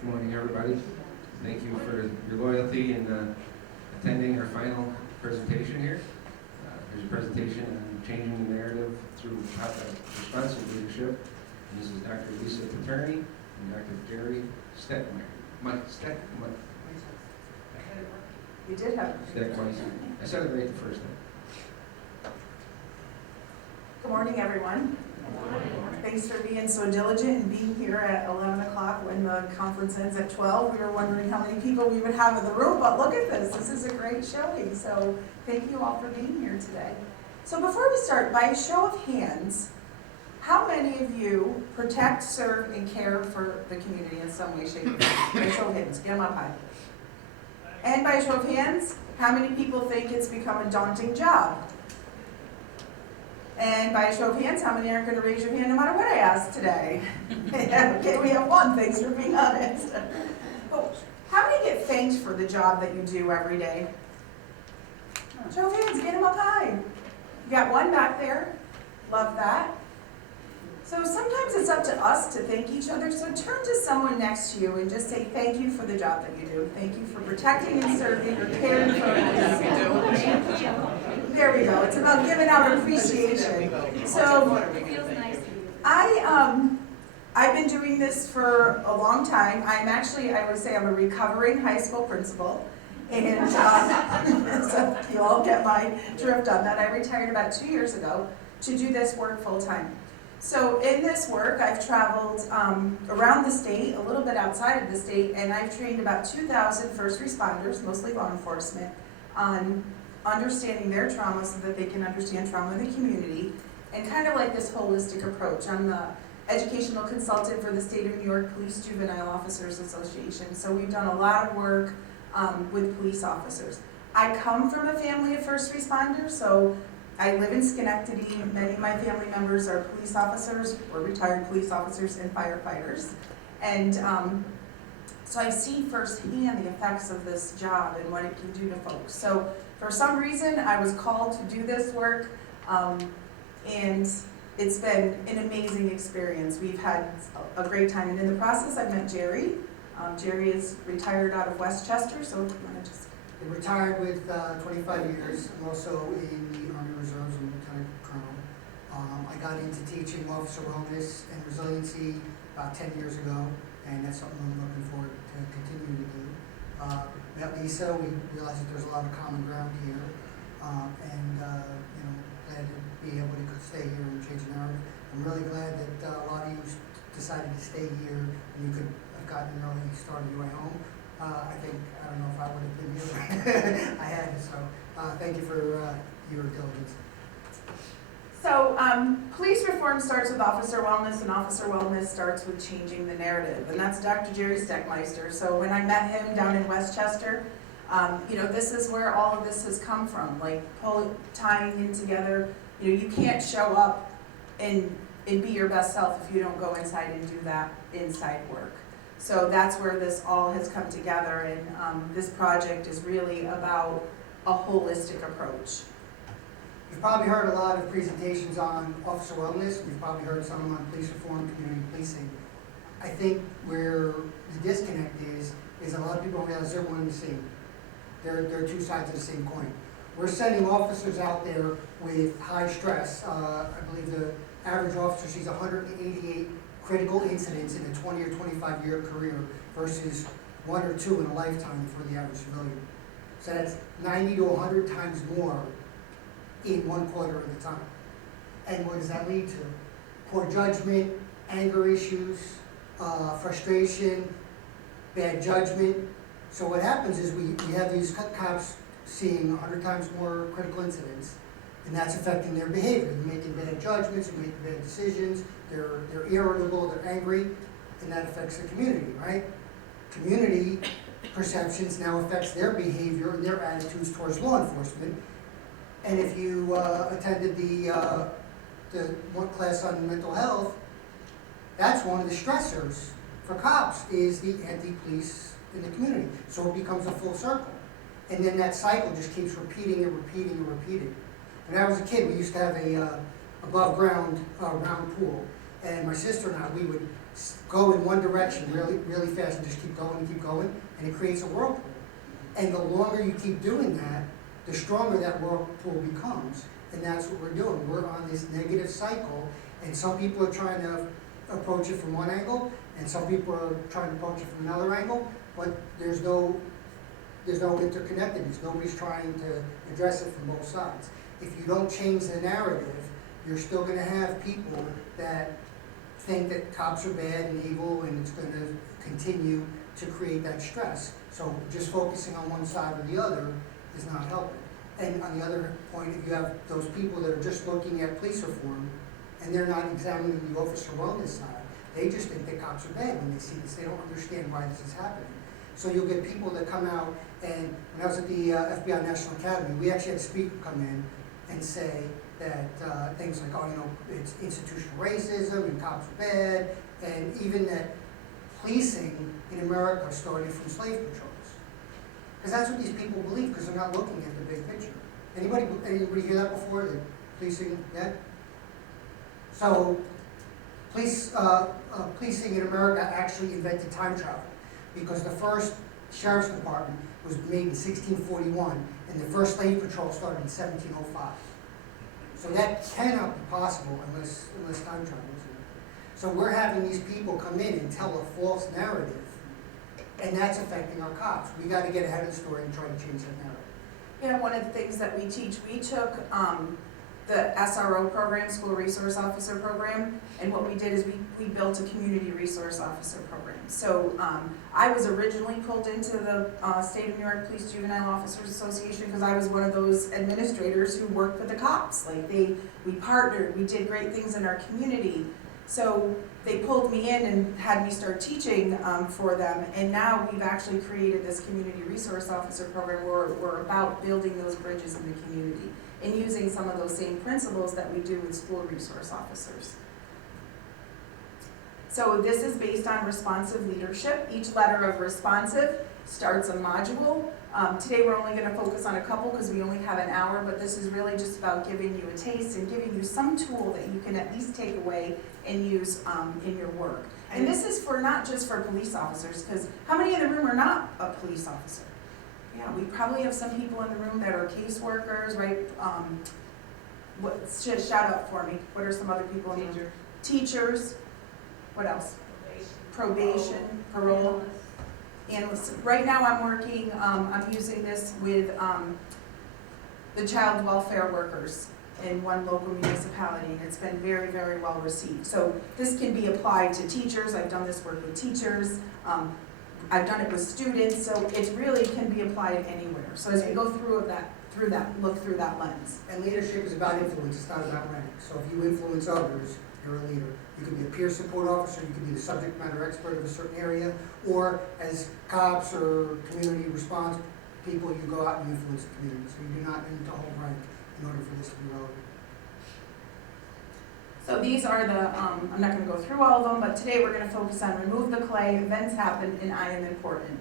Good morning, everybody. Thank you for your loyalty in attending our final presentation here. There's a presentation on changing the narrative through responsive leadership. And this is Dr. Lisa Paterni and Dr. Jerry Steckmeister. You did have Steckmeister. I said it right the first time. Good morning, everyone. Thanks for being so diligent and being here at 11 o'clock when the conference ends at 12. We were wondering how many people we would have in the room, but look at this. This is a great showing. So thank you all for being here today. So before we start, by a show of hands, how many of you protect, serve, and care for the community in some way, shape, or form? By a show of hands, get them up high. And by a show of hands, how many people think it's become a daunting job? And by a show of hands, how many aren't going to raise your hand no matter what I ask today? Okay, we have one, thanks for being honest. But how many get thanked for the job that you do every day? Show of hands, get them up high. You got one back there, love that. So sometimes it's up to us to thank each other, so turn to someone next to you and just say thank you for the job that you do. Thank you for protecting and serving or caring for the job you do. There we go, it's about giving out appreciation. So I've been doing this for a long time. I would say I'm a recovering high school principal. And so you all get my drift on that. I retired about 2 years ago to do this work full time. So in this work, I've traveled around the state, a little bit outside of the state, and I've trained about 2,000 first responders, mostly law enforcement, on understanding their trauma so that they can understand trauma in the community, and kind of like this holistic approach. I'm the educational consultant for the State of New York Police Juvenile Officers Association, so we've done a lot of work with police officers. I come from a family of first responders, so I live in Schenectady. Many of my family members are police officers or retired police officers and firefighters. And so I see firsthand the effects of this job and what it can do to folks. So for some reason, I was called to do this work, and it's been an amazing experience. We've had a great time, and in the process, I've met Jerry. Jerry is retired out of Westchester, so I'm gonna just... I retired with 25 years. I'm also in the Army Reserves and Lieutenant Colonel. I got into teaching officer wellness and resiliency about 10 years ago, and that's something I'm looking forward to continue to do. Met Lisa, we realized that there's a lot of common ground here, and glad to be able to stay here and change the narrative. I'm really glad that a lot of you decided to stay here, and you could have gotten an early start on your way home. I don't know if I would have been here. I had, so thank you for your diligence. So police reform starts with officer wellness, and officer wellness starts with changing the narrative, and that's Dr. Jerry Steckmeister. So when I met him down in Westchester, this is where all of this has come from, like tying in together. You can't show up and be your best self if you don't go inside and do that inside work. So that's where this all has come together, and this project is really about a holistic approach. You've probably heard a lot of presentations on officer wellness. You've probably heard some on police reform, community policing. I think where the disconnect is a lot of people realize they're one and the same. They're two sides of the same coin. We're sending officers out there with high stress. I believe the average officer sees 188 critical incidents in a 20 or 25 year career versus 1 or 2 in a lifetime for the average civilian. So that's 90 to 100 times more in 1/4 of the time. And what does that lead to? Poor judgment, anger issues, frustration, bad judgment. So what happens is we have these cops seeing 100 times more critical incidents, and that's affecting their behavior. They're making bad judgments, they're making bad decisions, they're irritable, they're angry, and that affects the community, right? Community perceptions now affects their behavior and their attitudes towards law enforcement. And if you attended the one class on mental health, that's one of the stressors for cops is the anti-police in the community. So it becomes a full circle. And then that cycle just keeps repeating and repeating and repeating. When I was a kid, we used to have a above ground round pool. And my sister and I, we would go in one direction really, really fast and just keep going, and it creates a whirlpool. And the longer you keep doing that, the stronger that whirlpool becomes. And that's what we're doing. We're on this negative cycle, and some people are trying to approach it from one angle, and some people are trying to approach it from another angle, but there's no interconnectedness. Nobody's trying to address it from both sides. If you don't change the narrative, you're still gonna have people that think that cops are bad and evil, and it's gonna continue to create that stress. So just focusing on one side or the other is not helping. And on the other point, if you have those people that are just looking at police reform, and they're not examining the officer wellness side, they just think that cops are bad when they see this. They don't understand why this is happening. So you'll get people that come out, and when I was at the FBI National Academy, we actually had a speaker come in and say that things like, it's institutional racism and cops are bad, and even that policing in America started from slave patrols. Because that's what these people believe, because they're not looking at the big picture. Anybody hear that before, that policing, yeah? So, policing in America actually invented time travel, because the first sheriff's department was made in 1641, and the first slave patrol started in 1705. So that cannot be possible unless time travel is in it. So we're having these people come in and tell a false narrative, and that's affecting our cops. We got to get ahead of the story and try to change that narrative. Yeah, one of the things that we teach, we took the SRO program, School Resource Officer program, and what we did is we built a Community Resource Officer program. So I was originally pulled into the State of New York Police Juvenile Officers Association because I was one of those administrators who worked with the cops. Like we partnered, we did great things in our community. So they pulled me in and had me start teaching for them, and now we've actually created this Community Resource Officer program where we're about building those bridges in the community and using some of those same principles that we do with school resource officers. So this is based on responsive leadership. Each letter of responsive starts a module. Today we're only going to focus on a couple because we only have an hour, but this is really just about giving you a taste and giving you some tool that you can at least take away and use in your work. And this is for not just for police officers, because how many in the room are not a police officer? Yeah, we probably have some people in the room that are caseworkers, right? Just shout out for me. What are some other people in the room? Teachers. What else? Probation, parole. Analysts. Right now I'm working, I'm using this with the child welfare workers in one local municipality, and it's been very, very well received. So this can be applied to teachers. I've done this work with teachers. I've done it with students, so it really can be applied anywhere. So as we go through that, look through that lens. And leadership is about influence, it's not about rank. So if you influence others, you're a leader. You could be a peer support officer, you could be the subject matter expert of a certain area, or as cops or community response people, you go out and influence the community. So you do not need to hold rank in order for this to be relevant. So these are the, I'm not going to go through all of them, but today we're going to focus on remove the clay, events happen, and I am important.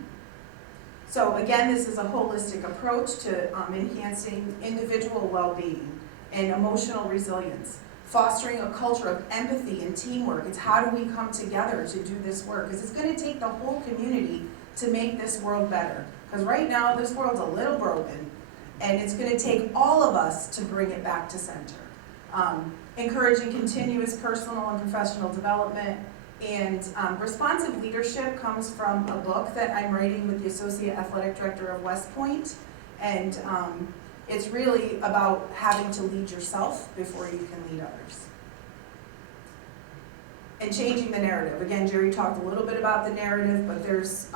So again, this is a holistic approach to enhancing individual well-being and emotional resilience, fostering a culture of empathy and teamwork. It's how do we come together to do this work? Because it's going to take the whole community to make this world better. Because right now, this world's a little broken, and it's going to take all of us to bring it back to center. Encouraging continuous personal and professional development, and responsive leadership comes from a book that I'm writing with the Associate Athletic Director of West Point, and it's really about having to lead yourself before you can lead others. And changing the narrative. Again, Jerry talked a little bit about the narrative, but there's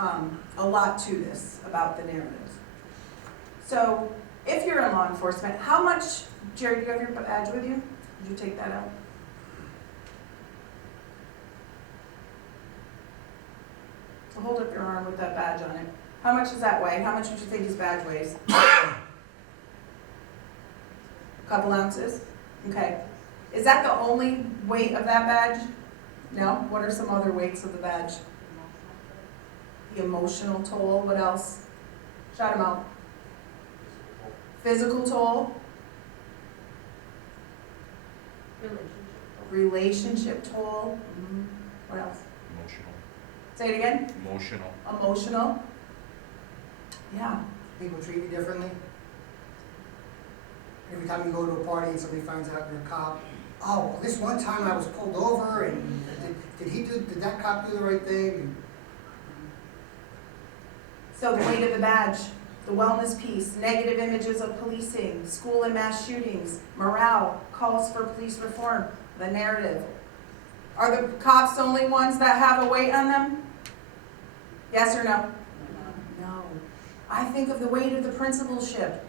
a lot to this about the narrative. So, if you're in law enforcement, how much, Jerry, do you have your badge with you? Did you take that out? So hold up your arm with that badge on it. How much does that weigh? How much would you think his badge weighs? A couple ounces? Okay. Is that the only weight of that badge? No? What are some other weights of the badge? The emotional toll. What else? Shout them out. Physical toll. Relationship toll. Mm-hmm. What else? Emotional. Say it again. Emotional. Emotional. Yeah. People treat you differently. Every time you go to a party and somebody finds out you're a cop, oh, well, this one time I was pulled over and did that cop do the right thing? And So the weight of the badge, the wellness piece, negative images of policing, school and mass shootings, morale, calls for police reform, the narrative. Are the cops the only ones that have a weight on them? Yes or no? No. I think of the weight of the principalship.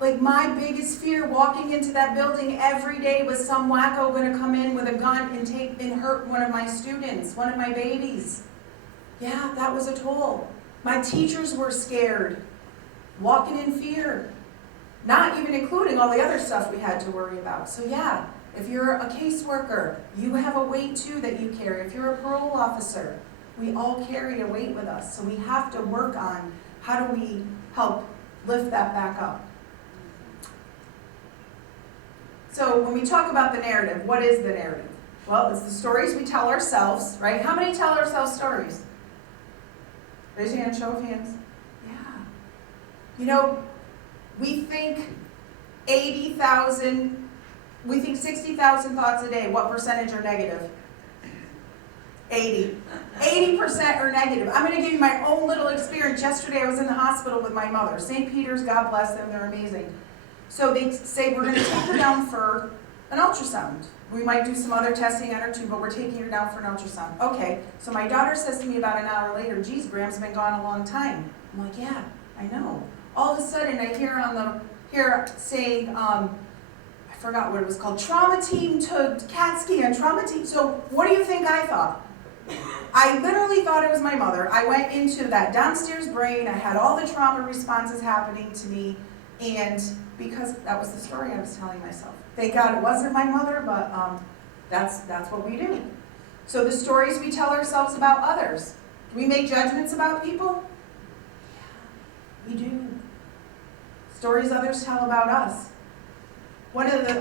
Like my biggest fear walking into that building every day was some wacko gonna come in with a gun and hurt one of my students, one of my babies. Yeah, that was a toll. My teachers were scared, walking in fear, not even including all the other stuff we had to worry about. So yeah, if you're a caseworker, you have a weight too that you carry. If you're a parole officer, we all carry a weight with us. So we have to work on how do we help lift that back up. So when we talk about the narrative, what is the narrative? Well, it's the stories we tell ourselves, right? How many tell ourselves stories? Raise your hand, show of hands. Yeah. You know, we think 60,000 thoughts a day. What percentage are negative? 80. 80% are negative. I'm going to give you my own little experience. Yesterday I was in the hospital with my mother. St. Peter's, God bless them, they're amazing. So they say we're going to take her down for an ultrasound. We might do some other testing on her too, but we're taking her down for an ultrasound. Okay, so my daughter says to me about an hour later, geez, Graham's been gone a long time. I'm like, yeah, I know. All of a sudden I hear saying, I forgot what it was called, trauma team to CAT scan, trauma team. So what do you think I thought? I literally thought it was my mother. I went into that downstairs brain, I had all the trauma responses happening to me, and because that was the story I was telling myself. Thank God it wasn't my mother, but that's what we do. So the stories we tell ourselves about others. Do we make judgments about people? Yeah, we do. Stories others tell about us. One of the,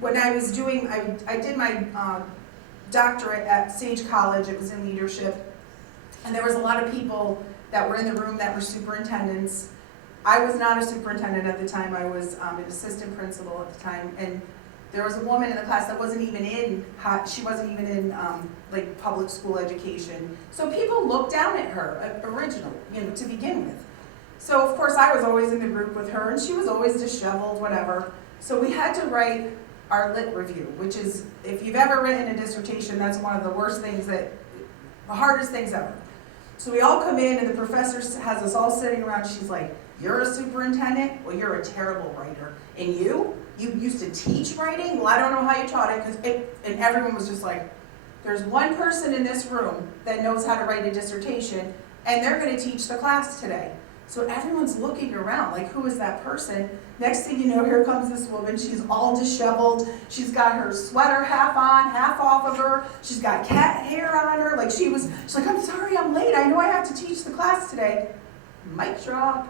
when I was doing, I did my doctorate at Sage College, it was in leadership, and there was a lot of people that were in the room that were superintendents. I was not a superintendent at the time, I was an assistant principal at the time, and there was a woman in the class that wasn't even in, like public school education. So people looked down at her originally, to begin with. So of course I was always in the group with her, and she was always disheveled, whatever. So we had to write our lit review, which is, if you've ever written a dissertation, that's one of the worst things the hardest things ever. So we all come in and the professor has us all sitting around, she's like, you're a superintendent? Well, you're a terrible writer. And you used to teach writing? Well, I don't know how you taught it, and everyone was just like, there's one person in this room that knows how to write a dissertation, and they're gonna teach the class today. So everyone's looking around, like, who is that person? Next thing you know, here comes this woman, she's all disheveled, she's got her sweater half on, half off of her, she's got cat hair on her, like she's like, I'm sorry, I'm late, I know I have to teach the class today. Mic drop.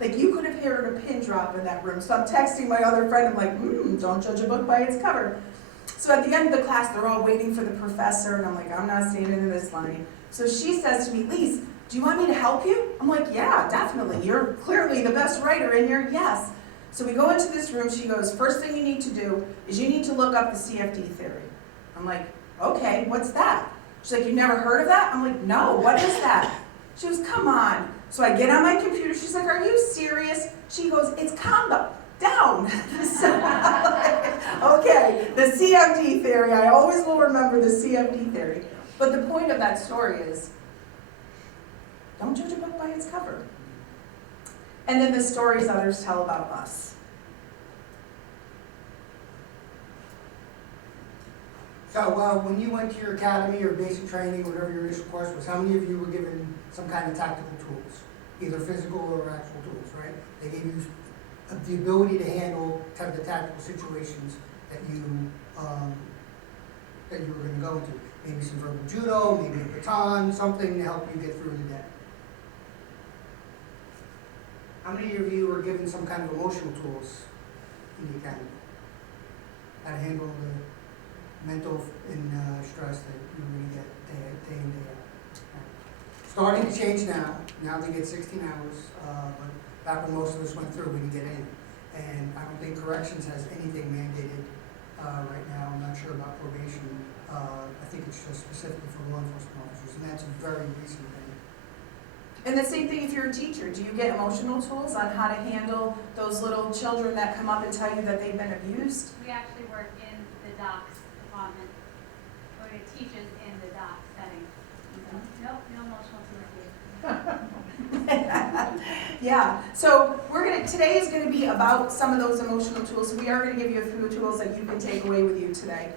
Like, you could have heard a pin drop in that room. So I'm texting my other friend, I'm like, don't judge a book by its cover. So at the end of the class, they're all waiting for the professor, and I'm like, I'm not standing in this line. So she says to me, Lise, do you want me to help you? I'm like, yeah, definitely. You're clearly the best writer in here, yes. So we go into this room, she goes, first thing you need to do is you need to look up the CFD theory. I'm like, okay, what's that? She's like, you've never heard of that? I'm like, no, what is that? She goes, come on. So I get on my computer, she's like, are you serious? She goes, it's calm down. So I'm like, okay, the CFD theory, I always will remember the CFD theory. But the point of that story is, don't judge a book by its cover. And then the stories others tell about us. So when you went to your academy or basic training, whatever your initial course was, how many of you were given some kind of tactical tools, either physical or actual tools, right? They gave you the ability to handle kind of the tactical situations that you were going to go into. Maybe some verbal judo, maybe a baton, something to help you get through the day. How many of you were given some kind of emotional tools in the academy? How to handle mental and stress that you really get day in, day out. Starting to change now. Now they get 16 hours, but back when most of us went through, we didn't get any. And I don't think corrections has anything mandated right now. I'm not sure about probation. I think it's just specifically for law enforcement officers, and that's a very recent thing. And the same thing if you're a teacher. Do you get emotional tools on how to handle those little children that come up and tell you that they've been abused? We actually work in the docs department, or it teaches in the docs setting. So, nope, no emotional tools here. Yeah, so today is gonna be about some of those emotional tools. We are gonna give you a few tools that you can take away with you today.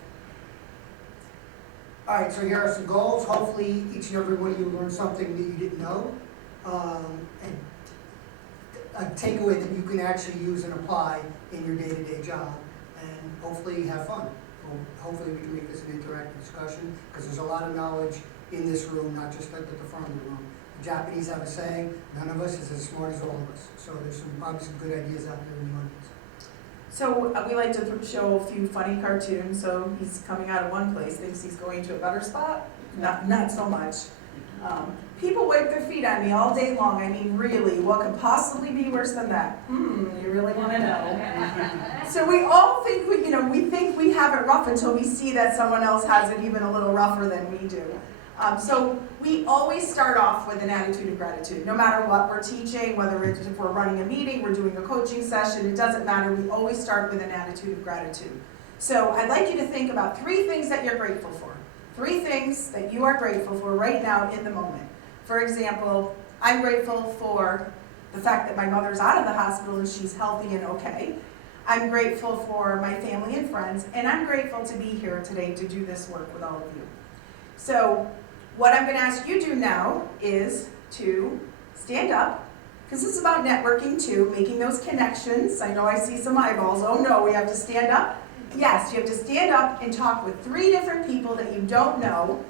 All right, so here are some goals. Hopefully, each and every one of you learned something that you didn't know, and a takeaway that you can actually use and apply in your day-to-day job, and hopefully have fun. Hopefully, we can make this an interactive discussion, because there's a lot of knowledge in this room, not just at the front of the room. The Japanese have a saying, none of us is as smart as all of us. So there's probably some good ideas out there in the audience. So we like to show a few funny cartoons. So he's coming out of one place, thinks he's going to a better spot. Not so much. People wipe their feet on me all day long. I mean, really, what could possibly be worse than that? You really want to know? So we all think we think we have it rough until we see that someone else has it even a little rougher than we do. So we always start off with an attitude of gratitude, no matter what we're teaching, whether it's if we're running a meeting, we're doing a coaching session, it doesn't matter, we always start with an attitude of gratitude. So I'd like you to think about 3 things that you're grateful for. 3 things that you are grateful for right now in the moment. For example, I'm grateful for the fact that my mother's out of the hospital and she's healthy and okay. I'm grateful for my family and friends, and I'm grateful to be here today to do this work with all of you. So what I'm going to ask you to do now is to stand up, because this is about networking too, making those connections. I know I see some eyeballs. Oh no, we have to stand up? Yes, you have to stand up and talk with 3 different people that you don't know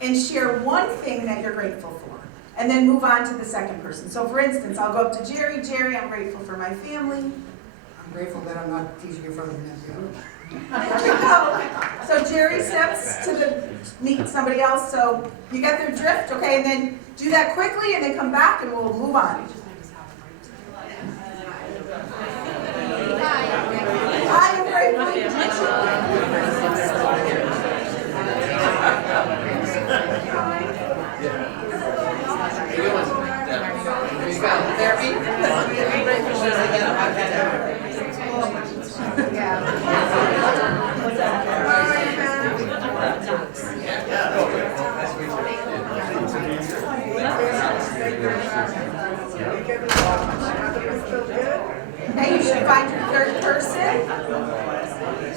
and share one thing that you're grateful for. And then move on to the second person. So for instance, I'll go up to Jerry. Jerry, I'm grateful for my family. I'm grateful that I'm not teaching in front of an empty room. There we go. So Jerry steps to meet somebody else. So you get their drift, okay? And then do that quickly and then come back and we'll move on. Hi, I'm grateful to meet Now you should find your 3rd person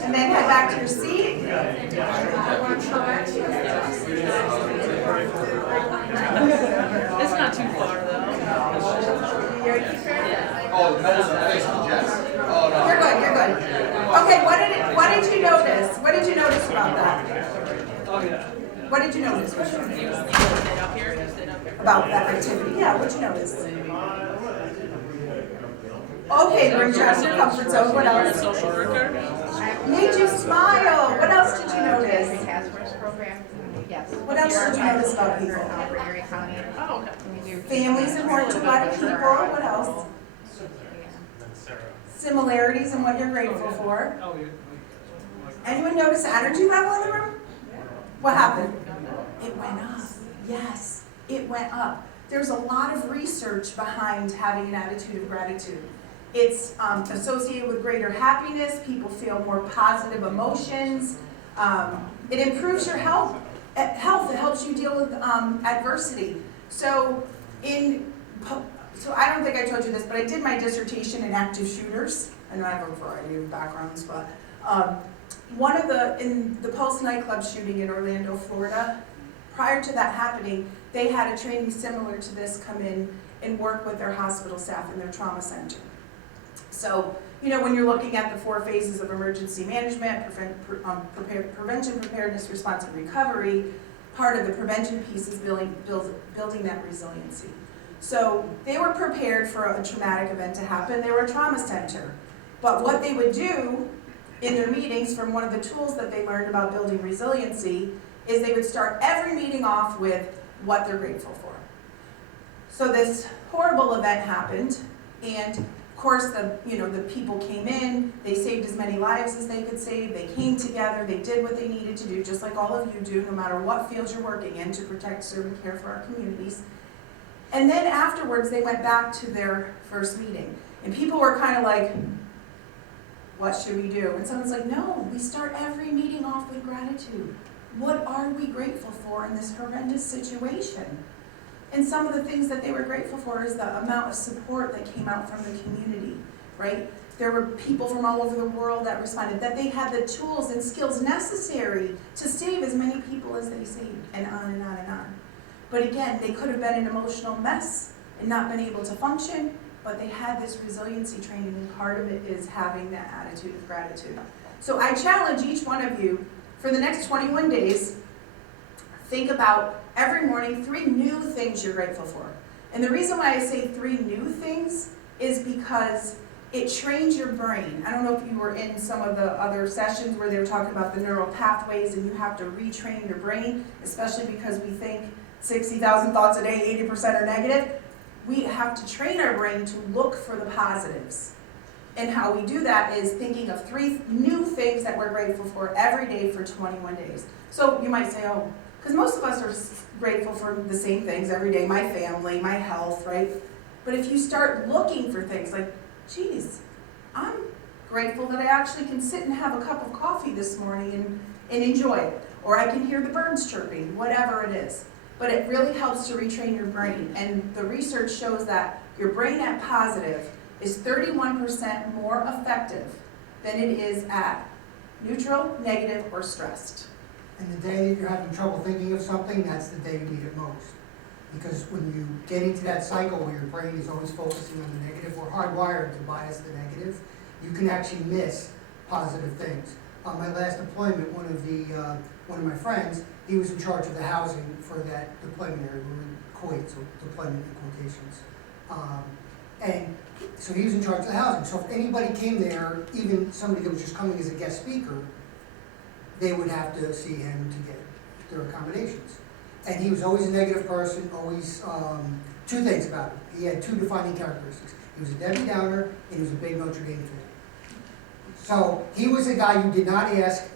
and then head back to your seat. It's not too far though. Oh, Jess. Oh, no. You're good, you're good. Okay, what did you notice? What did you notice about that? Oh yeah. What did you notice? You stayed up here? You stayed up here? About that activity? Yeah, what'd you notice? Okay, bring you out of your comfort zone. What else? Social worker? Made you smile. What else did you notice? Task force program, yes. What else did you notice about people? Erie County. Oh, okay. We do- Families important to a lot of people. What else? Similarities in what you're grateful for. Anyone notice the energy level in the room? What happened? It went up. Yes, it went up. There's a lot of research behind having an attitude of gratitude. It's associated with greater happiness. People feel more positive emotions. It improves your health. It helps you deal with adversity. So I don't think I told you this, but I did my dissertation in active shooters. I know I have a variety of backgrounds, but in the Pulse nightclub shooting in Orlando, Florida, prior to that happening, they had a training similar to this come in and work with their hospital staff in their trauma center. So, when you're looking at the 4 phases of emergency management, prevention, preparedness, response, and recovery, part of the prevention piece is building that resiliency. So they were prepared for a traumatic event to happen. They were a trauma center. But what they would do in their meetings, from one of the tools that they learned about building resiliency, is they would start every meeting off with what they're grateful for. So this horrible event happened, and of course the people came in, they saved as many lives as they could save, they came together, they did what they needed to do, just like all of you do, no matter what field you're working in, to protect, serve, and care for our communities. And then afterwards, they went back to their first meeting. And people were kind of like, what should we do? And someone's like, no, we start every meeting off with gratitude. What are we grateful for in this horrendous situation? And some of the things that they were grateful for is the amount of support that came out from the community, right? There were people from all over the world that responded, that they had the tools and skills necessary to save as many people as they saved, and on and on and on. But again, they could have been an emotional mess and not been able to function, but they had this resiliency training, and part of it is having that attitude of gratitude. So I challenge each one of you, for the next 21 days, think about every morning 3 new things you're grateful for. And the reason why I say 3 new things is because it trains your brain. I don't know if you were in some of the other sessions where they were talking about the neural pathways, and you have to retrain your brain, especially because we think 60,000 thoughts a day, 80% are negative. We have to train our brain to look for the positives. And how we do that is thinking of 3 new things that we're grateful for every day for 21 days. So you might say, oh, because most of us are grateful for the same things every day, my family, my health, right? But if you start looking for things like, geez, I'm grateful that I actually can sit and have a cup of coffee this morning and enjoy it. Or I can hear the birds chirping, whatever it is. But it really helps to retrain your brain. And the research shows that your brain at positive is 31% more effective than it is at neutral, negative, or stressed. And the day that you're having trouble thinking of something, that's the day you need it most. Because when you get into that cycle where your brain is always focusing on the negative, or hardwired to bias the negative, you can actually miss positive things. On my last deployment, one of my friends, he was in charge of the housing for that deployment area. We were in Kuwait, so deployment in quotations. And so he was in charge of the housing. So if anybody came there, even somebody that was just coming as a guest speaker, they would have to see him to get their accommodations. And he was always a negative person, always, 2 things about him. He had 2 defining characteristics. He was a Debbie Downer, and he was a big Notre Dame fan. So he was a guy you did not ask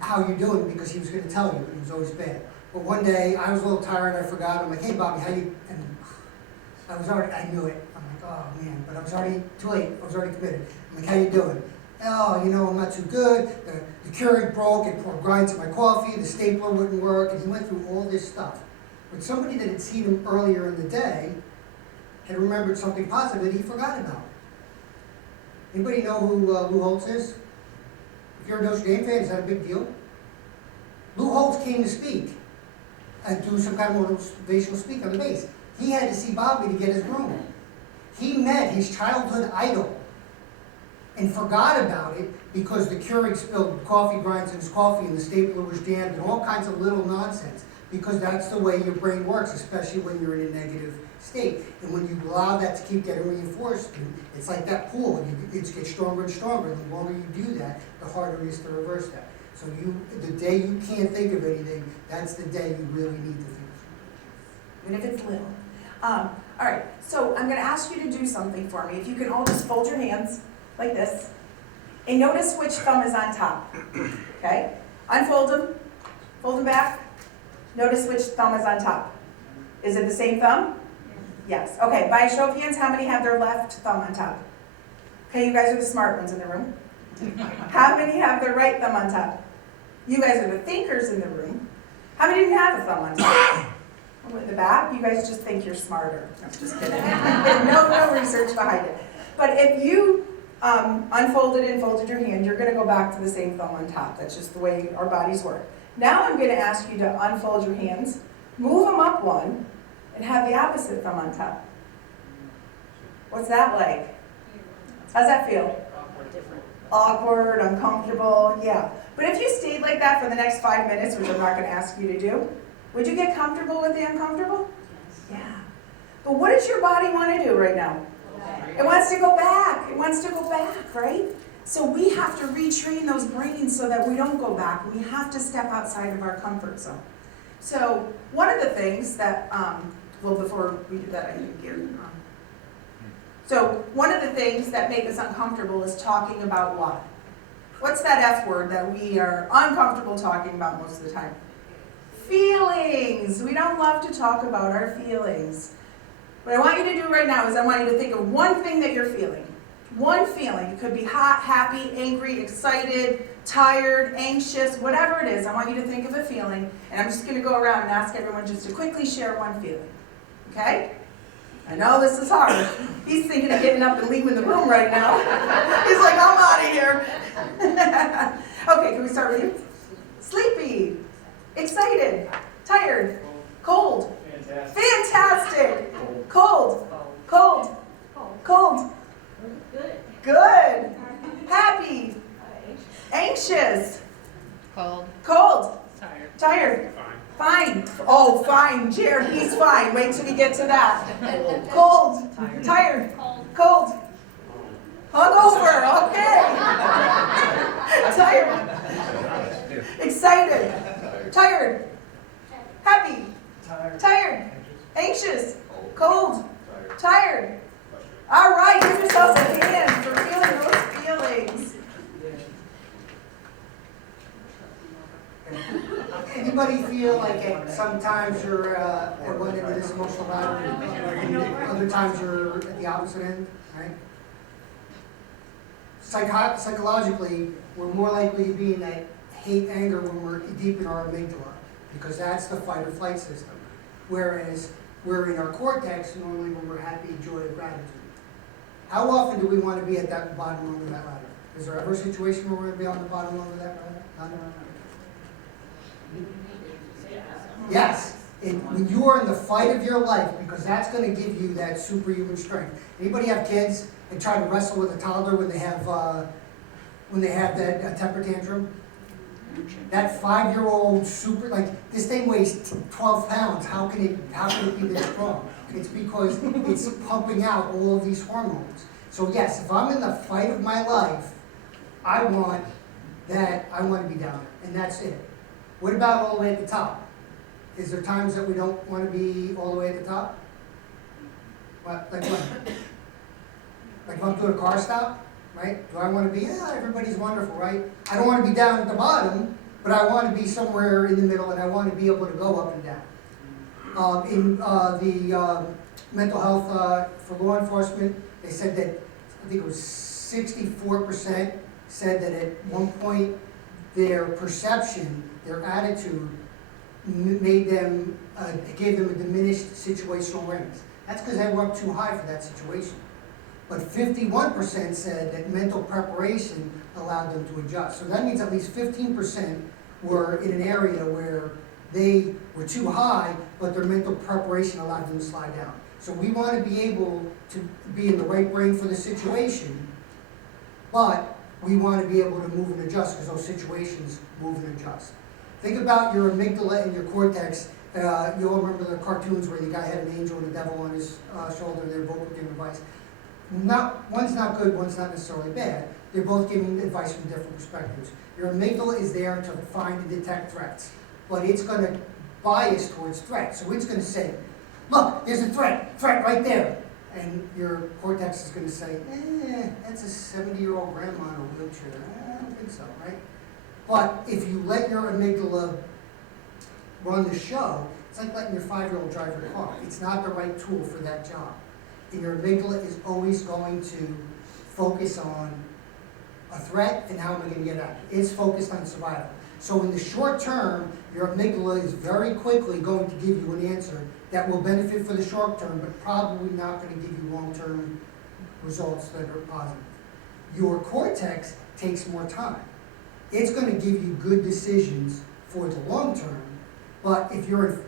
how you doing, because he was going to tell you, and he was always bad. But one day, I was a little tired, I forgot. I'm like, hey Bobby, how you, and I knew it. I'm like, oh man, but I was already too late. I was already committed. I'm like, how you doing? Oh, I'm not too good. The Keurig broke, it poured grinds in my coffee, the stapler wouldn't work, and he went through all this stuff. But somebody that had seen him earlier in the day had remembered something positive that he forgot about. Anybody know who Lou Holtz is? If you're a Notre Dame fan, is that a big deal? Lou Holtz came to speak and do some kind of motivational speak on the base. He had to see Bobby to get his room. He met his childhood idol and forgot about it because the Keurig spilled coffee grinds in his coffee and the stapler was jammed and all kinds of little nonsense, because that's the way your brain works, especially when you're in a negative state. And when you allow that to keep getting reinforced, it's like that pool. It gets stronger and stronger. The longer you do that, the harder it is to reverse that. So the day you can't think of anything, that's the day you really need to think. Even if it's little. All right, so I'm going to ask you to do something for me. If you can all just fold your hands like this, and notice which thumb is on top, okay? Unfold them, fold them back. Notice which thumb is on top. Is it the same thumb? Yes. Okay, by a show of hands, how many have their left thumb on top? Okay, you guys are the smart ones in the room. How many have their right thumb on top? You guys are the thinkers in the room. How many didn't have a thumb on top? In the back, you guys just think you're smarter. No, just kidding. no research behind it. But if you unfolded and folded your hand, you're going to go back to the same thumb on top. That's just the way our bodies work. Now I'm going to ask you to unfold your hands, move them up one, and have the opposite thumb on top. What's that like? How's that feel? Awkward, uncomfortable, yeah. But if you stayed like that for the next 5 minutes, which I'm not going to ask you to do, would you get comfortable with the uncomfortable? Yeah. But what does your body want to do right now? It wants to go back. It wants to go back, right? So we have to retrain those brains so that we don't go back. We have to step outside of our comfort zone. So one of the things that, well, before we do that, I think here. So one of the things that make us uncomfortable is talking about what? What's that F word that we are uncomfortable talking about most of the time? Feelings. We don't love to talk about our feelings. What I want you to do right now is I want you to think of one thing that you're feeling. One feeling. It could be hot, happy, angry, excited, tired, anxious, whatever it is. I want you to think of a feeling, and I'm just going to go around and ask everyone just to quickly share one feeling. Okay? I know this is hard. He's thinking of getting up and leaving the room right now. He's like, I'm out of here. Okay, can we start with you? Sleepy, excited, tired, cold, fantastic, cold, cold, cold, good, happy, anxious, Cold. cold, Tired. tired, fine. Oh, fine, Jared, he's fine. Wait till we get to that. Cold, tired, cold, hungover, okay. Tired, excited, tired, happy, tired, anxious, cold, tired. All right, give yourself a hand for feeling those feelings. Anybody feel like sometimes you're at one end of this emotional ladder, and other times you're at the opposite end, right? Psychologically, we're more likely to be in that hate, anger when we're deep in our amygdala, because that's the fight or flight system. Whereas we're in our cortex normally when we're happy, joy, or gratitude. How often do we want to be at that bottom rung of that ladder? Is there ever a situation where we're going to be on the bottom rung of that ladder? No. Yes, when you are in the fight of your life, because that's going to give you that superhuman strength. Anybody have kids and try to wrestle with a toddler when they have that temper tantrum? That 5-year-old super, like this thing weighs 12 pounds. How can it be this strong? It's because it's pumping out all of these hormones. So yes, if I'm in the fight of my life, I want to be down there, and that's it. What about all the way at the top? Is there times that we don't want to be all the way at the top? What, like when? Like if I'm doing a car stop, right? Do I want to be, everybody's wonderful, right? I don't want to be down at the bottom, but I want to be somewhere in the middle, and I want to be able to go up and down. In the mental health for law enforcement, they said that, I think it was 64% said that at one point their perception, their attitude made them, gave them a diminished situational awareness. That's because they were up too high for that situation. But 51% said that mental preparation allowed them to adjust. So that means at least 15% were in an area where they were too high, but their mental preparation allowed them to slide down. So we want to be able to be in the right brain for the situation, but we want to be able to move and adjust because those situations move and adjust. Think about your amygdala and your cortex. You all remember the cartoons where the guy had an angel and a devil on his shoulder, and they're both giving advice. One's not good, one's not necessarily bad. They're both giving advice from different perspectives. Your amygdala is there to find and detect threats, but it's going to bias towards threat. So it's going to say, look, there's a threat right there. And your cortex is going to say, that's a 70-year-old grandma in a wheelchair. I don't think so, right? But if you let your amygdala run the show, it's like letting your 5-year-old drive your car. It's not the right tool for that job. And your amygdala is always going to focus on a threat and how am I going to get out. It's focused on survival. So in the short term, your amygdala is very quickly going to give you an answer that will benefit for the short term, but probably not going to give you long-term results that are positive. Your cortex takes more time. It's going to give you good decisions for the long term, but if you're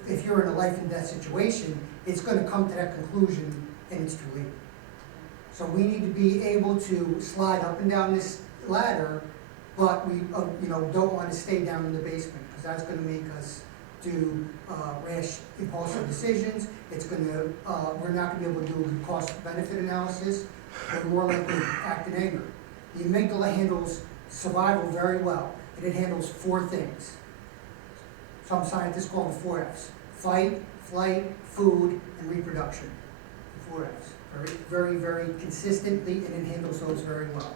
in a life and death situation, it's going to come to that conclusion and it's too late. So we need to be able to slide up and down this ladder, but we don't want to stay down in the basement because that's going to make us do rash, impulsive decisions. It's going to we're not going to be able to do a good cost-benefit analysis. We're more likely to act in anger. The amygdala handles survival very well, and it handles 4 things. Some scientists call them 4 Fs. Fight, flight, food, and reproduction. The 4 Fs. Very, very, very consistently, and it handles those very well.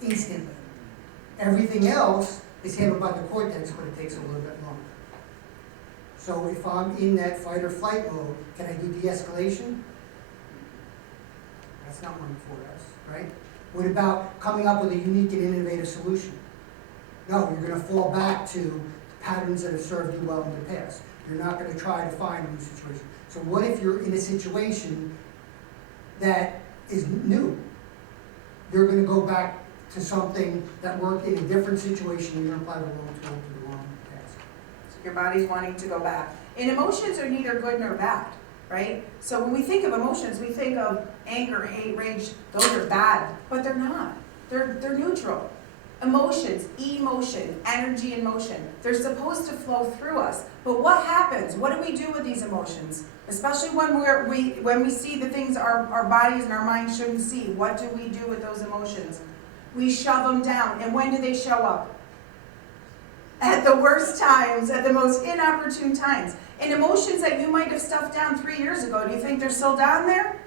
Instantly. Everything else is handled by the cortex, but it takes a little bit longer. So if I'm in that fight or flight mode, can I do de-escalation? That's not one of the 4 Fs, right? What about coming up with a unique and innovative solution? No, you're going to fall back to patterns that have served you well in the past. You're not going to try to find a new situation. So what if you're in a situation that is new? You're going to go back to something that worked in a different situation, and you're going to apply the wrong tool to the wrong task. Your body's wanting to go back. And emotions are neither good nor bad, right? So when we think of emotions, we think of anger, hate, rage. Those are bad, but they're not. They're neutral. Emotions, emotion, energy and motion. They're supposed to flow through us. But what happens? What do we do with these emotions? Especially when we see the things our bodies and our minds shouldn't see. What do we do with those emotions? We shove them down. And when do they show up? At the worst times, at the most inopportune times. And emotions that you might have stuffed down 3 years ago, do you think they're still down there?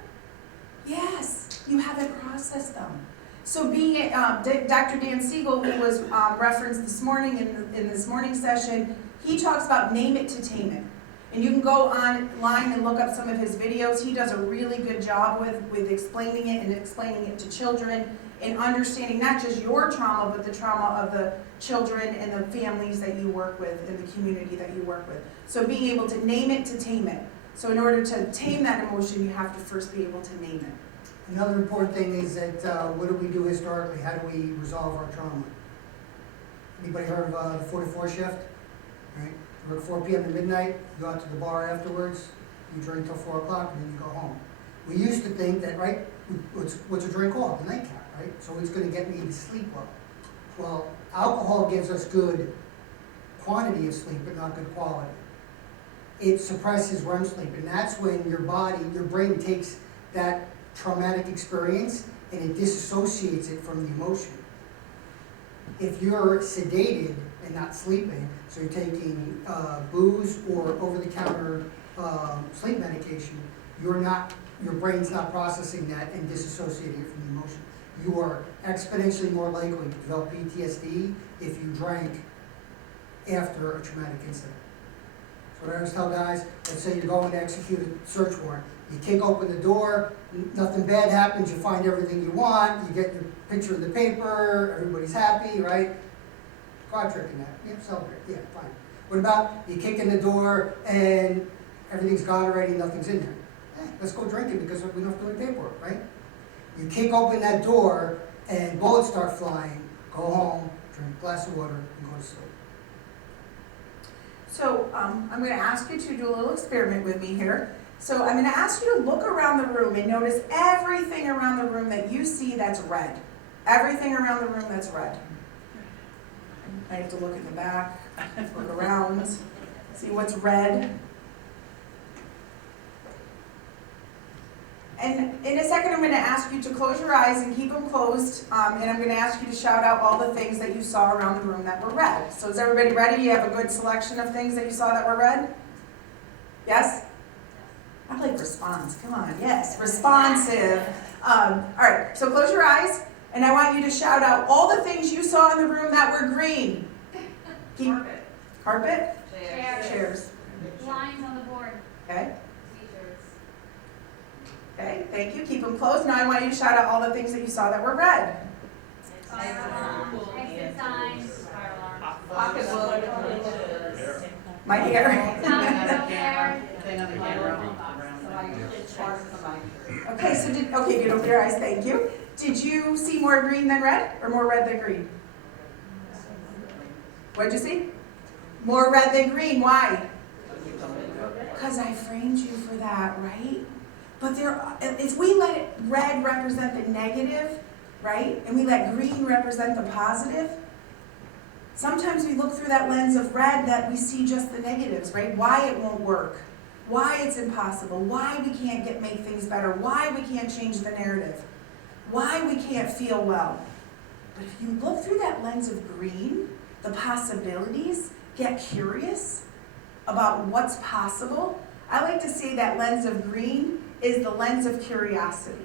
Yes, you haven't processed them. So being, Dr. Dan Siegel, who was referenced this morning in this morning session, he talks about name it to tame it. And you can go online and look up some of his videos. He does a really good job with explaining it and explaining it to children and understanding not just your trauma, but the trauma of the children and the families that you work with and the community that you work with. So being able to name it to tame it. So in order to tame that emotion, you have to first be able to name it. Another important thing is that what do we do historically? How do we resolve our trauma? Anybody heard of the 44 shift? Right? You work 4 p.m. to midnight, you go out to the bar afterwards, you drink till 4 o'clock, and then you go home. We used to think that, right, what's a drink called? The nightcap, right? So it's going to get me to sleep well. Well, alcohol gives us good quantity of sleep, but not good quality. It suppresses REM sleep, and that's when your brain takes that traumatic experience and it disassociates it from the emotion. If you're sedated and not sleeping, so you're taking booze or over-the-counter sleep medication, your brain's not processing that and disassociating it from the emotion. You are exponentially more likely to develop PTSD if you drank after a traumatic incident. So what I always tell guys, let's say you're going to execute a search warrant. You kick open the door, nothing bad happens, you find everything you want, you get your picture in the paper, everybody's happy, right? Quad tricking that. Yeah, celebrate. Yeah, fine. What about you kick in the door and everything's gone already, nothing's in there? Let's go drink it because we don't have to do any paperwork, right? You kick open that door and bullets start flying, go home, drink a glass of water, and go to sleep. So I'm going to ask you to do a little experiment with me here. So I'm going to ask you to look around the room and notice everything around the room that you see that's red. Everything around the room that's red. I have to look in the back, look around, see what's red. And in a second, I'm going to ask you to close your eyes and keep them closed. And I'm going to ask you to shout out all the things that you saw around the room that were red. So is everybody ready? You have a good selection of things that you saw that were red? Yes? I like response. Come on. Yes. Responsive. All right. So close your eyes. And I want you to shout out all the things you saw in the room that were green. Carpet. Carpet? Chairs. Chairs. Lines on the board. Okay. T-shirts. Okay. Thank you. Keep them closed. Now I want you to shout out all the things that you saw that were red. Fire alarm. Exit signs. Fire alarm. Pocketbook. My hair. Sound there. Thing on the camera. Okay, so if you don't open your eyes, thank you. Did you see more green than red, or more red than green? What'd you see? More red than green, why? Because I framed you for that, right? But if we let red represent the negative, right, and we let green represent the positive, sometimes we look through that lens of red that we see just the negatives, right? Why it won't work, why it's impossible, why we can't make things better, why we can't change the narrative. why we can't feel well. But if you look through that lens of green, the possibilities, get curious about what's possible. I like to say that lens of green is the lens of curiosity.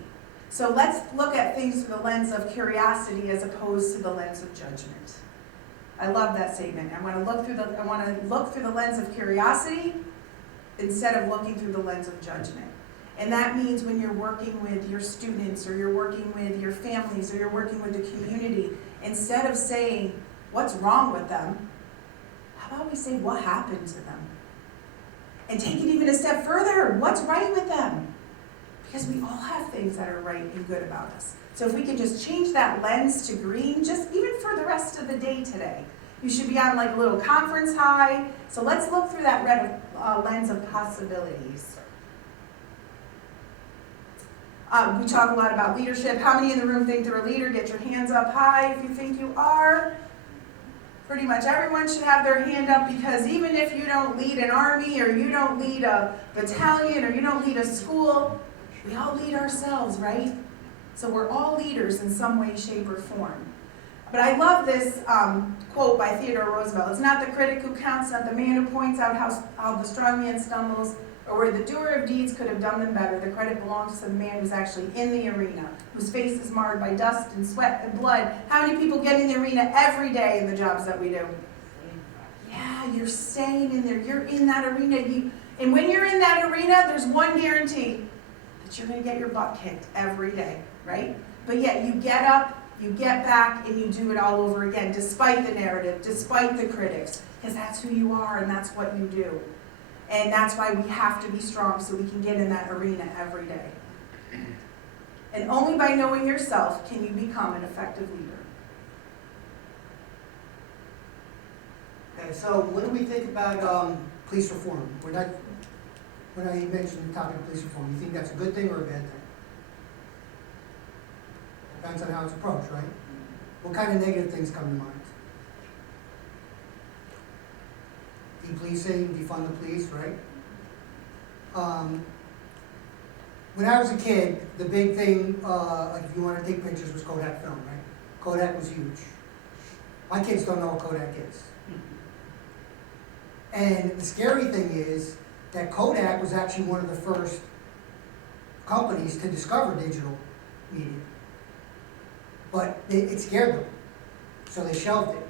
So let's look at things through the lens of curiosity as opposed to the lens of judgment. I love that statement. I want to look through the lens of curiosity instead of looking through the lens of judgment. And that means when you're working with your students or you're working with your families or you're working with the community, instead of saying what's wrong with them, how about we say what happened to them? And take it even a step further, what's right with them? Because we all have things that are right and good about us. So if we can just change that lens to green, just even for the rest of the day today. You should be on like a little conference high. So let's look through that red lens of possibilities. We talk a lot about leadership. How many in the room think they're a leader? Get your hands up high if you think you are. Pretty much everyone should have their hand up, because even if you don't lead an army or you don't lead a battalion or you don't lead a school, we all lead ourselves, right? So we're all leaders in some way, shape, or form. But I love this quote by Theodore Roosevelt. It's not the critic who counts, not the man who points out how the strong man stumbles, or where the doer of deeds could have done them better. The credit belongs to the man who's actually in the arena, whose face is marred by dust and sweat and blood. How many people get in the arena every day in the jobs that we do? Yeah, you're staying in there. You're in that arena. And when you're in that arena, there's one guarantee, that you're going to get your butt kicked every day, right? But yet you get up, you get back, and you do it all over again, despite the narrative, despite the critics, because that's who you are and that's what you do. And that's why we have to be strong, so we can get in that arena every day. And only by knowing yourself can you become an effective leader. Okay, so what do we think about police reform? When I mentioned the topic of police reform, you think that's a good thing or a bad thing? Depends on how it's approached, right? What kind of negative things come to mind? Depolicing, defund the police, right? When I was a kid, the big thing, like if you want to take pictures, was Kodak film, right? Kodak was huge. My kids don't know what Kodak is. And the scary thing is that Kodak was actually one of the first companies to discover digital media. But it scared them, so they shelved it.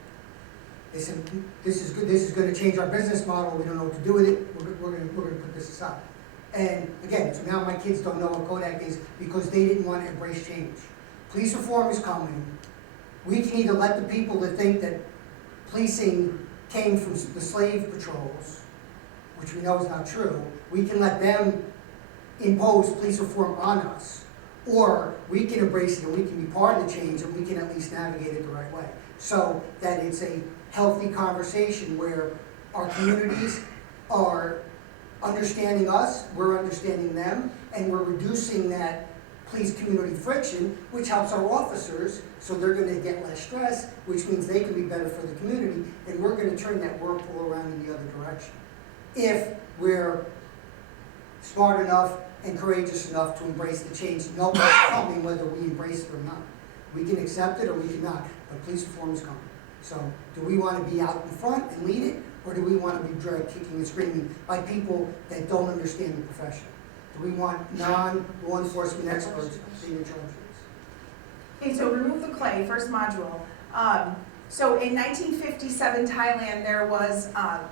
They said, this is good. This is going to change our business model. We don't know what to do with it. We're going to put this aside. And again, so now my kids don't know what Kodak is because they didn't want to embrace change. Police reform is coming. We can either let the people that think that policing came from the slave patrols, which we know is not true, we can let them impose police reform on us. Or we can embrace it and we can be part of the change and we can at least navigate it the right way. So that it's a healthy conversation where our communities are understanding us, we're understanding them, and we're reducing that police community friction, which helps our officers, so they're going to get less stress, which means they can be better for the community, and we're going to turn that whirlpool around in the other direction. If we're smart enough and courageous enough to embrace the change, know what's coming, whether we embrace it or not. We can accept it or we cannot, but police reform is coming. So do we want to be out in front and lead it, or do we want to be dragged kicking and screaming by people that don't understand the profession? Do we want non-law enforcement experts being in charge of this? Okay, so remove the clay, first module. So in 1957 Thailand, there was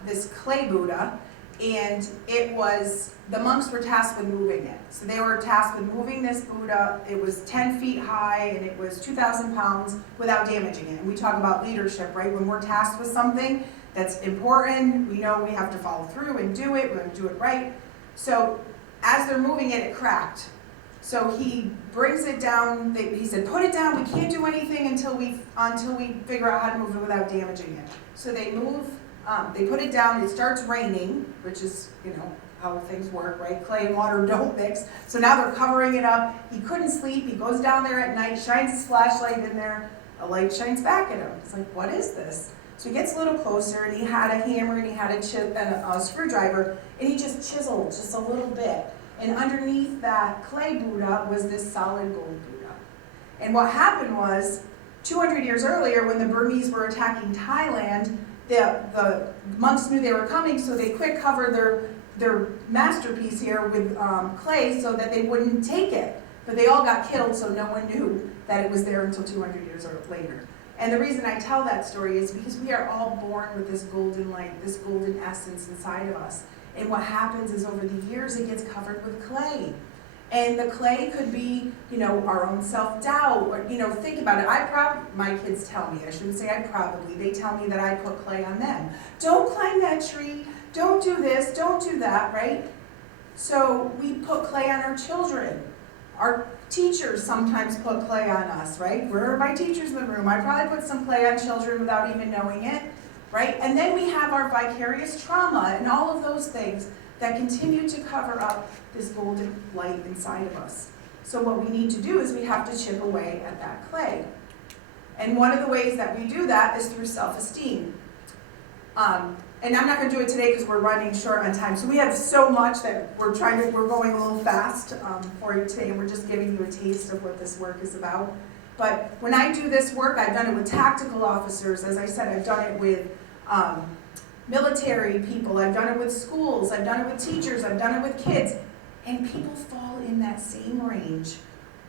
this clay Buddha, and it was, the monks were tasked with moving it. So they were tasked with moving this Buddha. It was 10 feet high and it was 2,000 pounds without damaging it. And we talk about leadership, right? When we're tasked with something that's important, we know we have to follow through and do it, we're gonna do it right. So as they're moving it, it cracked. So he brings it down, he said, put it down, we can't do anything until we figure out how to move it without damaging it. So they move, they put it down, it starts raining, which is, you know, how things work, right? Clay and water don't mix. So now they're covering it up. He couldn't sleep, he goes down there at night, shines his flashlight in there, a light shines back at him. He's like, what is this? So he gets a little closer and he had a hammer and he had a screwdriver and he just chiseled just a little bit. And underneath that clay Buddha was this solid gold Buddha. And what happened was, 200 years earlier, when the Burmese were attacking Thailand, the monks knew they were coming, so they quick covered their masterpiece here with clay so that they wouldn't take it. But they all got killed, so no one knew that it was there until 200 years later. And the reason I tell that story is because we are all born with this golden light, this golden essence inside of us. And what happens is over the years, it gets covered with clay. And the clay could be, our own self-doubt, or, think about it. My kids tell me, I shouldn't say they tell me that I put clay on them. Don't climb that tree, don't do this, don't do that, right? So we put clay on our children. Our teachers sometimes put clay on us, right? Where are my teachers in the room? I probably put some clay on children without even knowing it, right? And then we have our vicarious trauma and all of those things that continue to cover up this golden light inside of us. So what we need to do is we have to chip away at that clay. And one of the ways that we do that is through self-esteem. And I'm not going to do it today because we're running short on time. So we have so much that we're going a little fast for you today, and we're just giving you a taste of what this work is about. But when I do this work, I've done it with tactical officers. As I said, I've done it with military people, I've done it with schools, I've done it with teachers, I've done it with kids, and people fall in that same range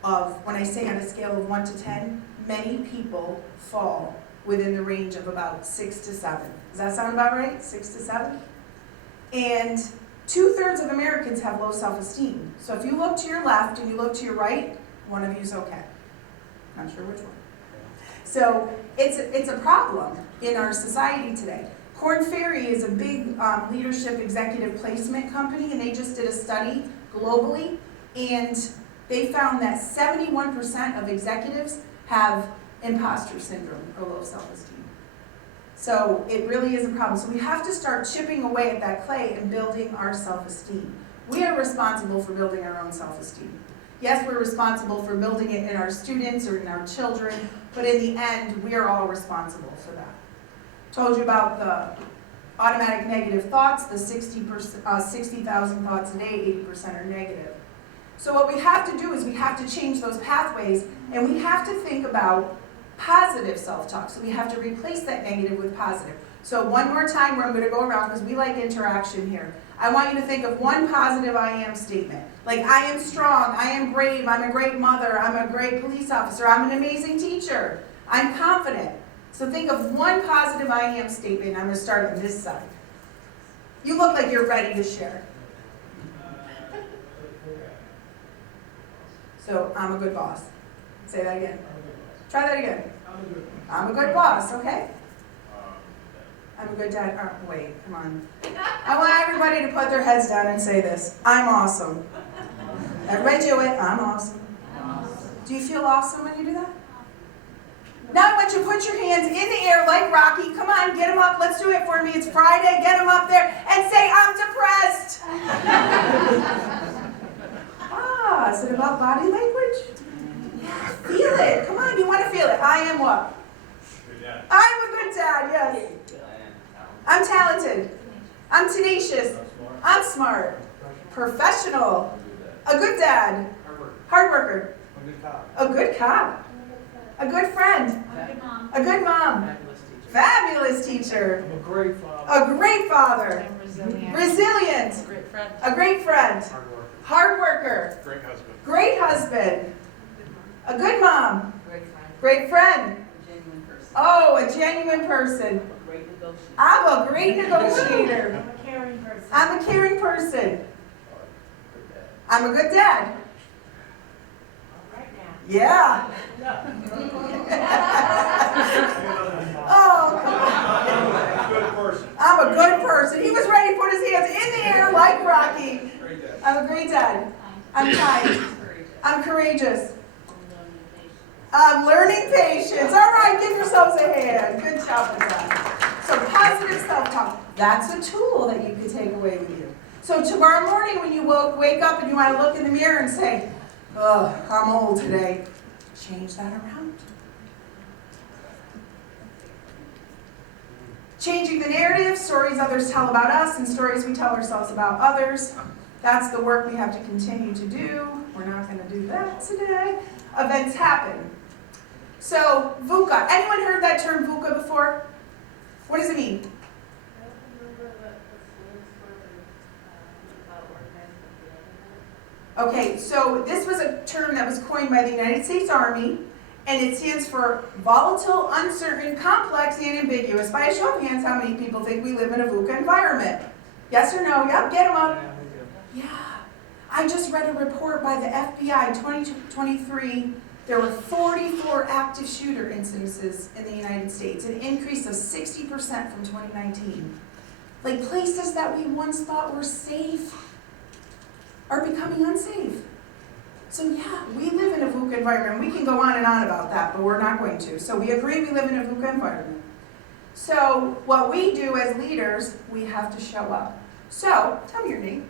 of, when I say on a scale of 1 to 10, many people fall within the range of about 6 to 7. Does that sound about right? 6 to 7? And 2/3 of Americans have low self-esteem. So if you look to your left and you look to your right, one of you's okay. Not sure which one. So it's a problem in our society today. Korn Ferry is a big leadership executive placement company, and they just did a study globally, and they found that 71% of executives have imposter syndrome or low self-esteem. So it really is a problem. So we have to start chipping away at that clay and building our self-esteem. We are responsible for building our own self-esteem. Yes, we're responsible for building it in our students or in our children, but in the end, we are all responsible for that. Told you about the automatic negative thoughts, the 60,000 thoughts a day, 80% are negative. So what we have to do is we have to change those pathways, and we have to think about positive self-talk. So we have to replace that negative with positive. So one more time where I'm going to go around, because we like interaction here. I want you to think of one positive I am statement. Like, I am strong, I am brave, I'm a great mother, I'm a great police officer, I'm an amazing teacher, I'm confident. So think of one positive I am statement. I'm going to start on this side. You look like you're ready to share. So, I'm a good boss. Say that again. Try that again. I'm a good boss, okay? I'm a good dad. Oh, wait, come on. I want everybody to put their heads down and say this. I'm awesome. Everybody do it. I'm awesome. Do you feel awesome when you do that? Now I want you to put your hands in the air like Rocky. Come on, get them up. Let's do it for me. It's Friday. Get them up there and say, I'm depressed. Is it about body language? Yeah, feel it. Come on, you want to feel it. I am what? Good dad. I'm a good dad, yes. I'm talented. I'm tenacious. I'm smart. Professional. A good dad. Hard worker. A good cop. A good friend. A good mom. A good mom. Fabulous teacher. I'm a great father. A great father. I'm resilient. Resilient. A great friend. A great friend. Hard worker. Hard worker. Great husband. Great husband. A good mom. Great friend. Great friend. A genuine person. Oh, a genuine person. A great negotiator. I'm a great negotiator. I'm a caring person. I'm a caring person. I'm a good dad. Right now. Yeah. Oh, come on. Good person. I'm a good person. He was ready to put his hands in the air like Rocky. Great dad. I'm a great dad. I'm kind. I'm courageous. I'm Learning patience. All right, give yourselves a hand. Good job with that. So positive self-talk. That's a tool that you can take away with you. So tomorrow morning when you wake up and you want to look in the mirror and say, oh, I'm old today, change that around. Changing the narrative, stories others tell about us and stories we tell ourselves about others. That's the work we have to continue to do. We're not going to do that today. Events happen. So VUCA, anyone heard that term VUCA before? What does it mean? I don't remember what the stands for, but about organized. Okay, so this was a term that was coined by the United States Army, and it stands for volatile, uncertain, complex, and ambiguous. By a show of hands, how many people think we live in a VUCA environment? Yes or no? Yep, get them up. Yeah. I just read a report by the FBI, 2023. There were 44 active shooter incidences in the United States, an increase of 60% from 2019. Like places that we once thought were safe are becoming unsafe. So yeah, we live in a VUCA environment. We can go on and on about that, but we're not going to. So we agree we live in a VUCA environment. So what we do as leaders, we have to show up. So, tell me your name.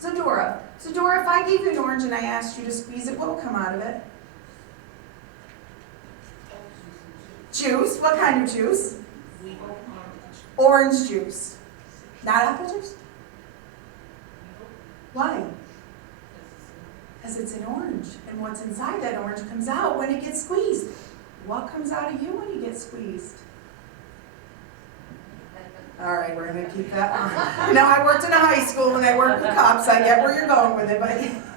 Zadora. Zadora, if I gave you an orange and I asked you to squeeze it, what will come out of it? Juice. What kind of juice? Orange juice. Not apple juice? Why? Because it's an orange, and what's inside that orange comes out when it gets squeezed. What comes out of you when you get squeezed? All right, we're going to keep that on. You know, I worked in a high school and I worked with cops. I get where you're going with it, but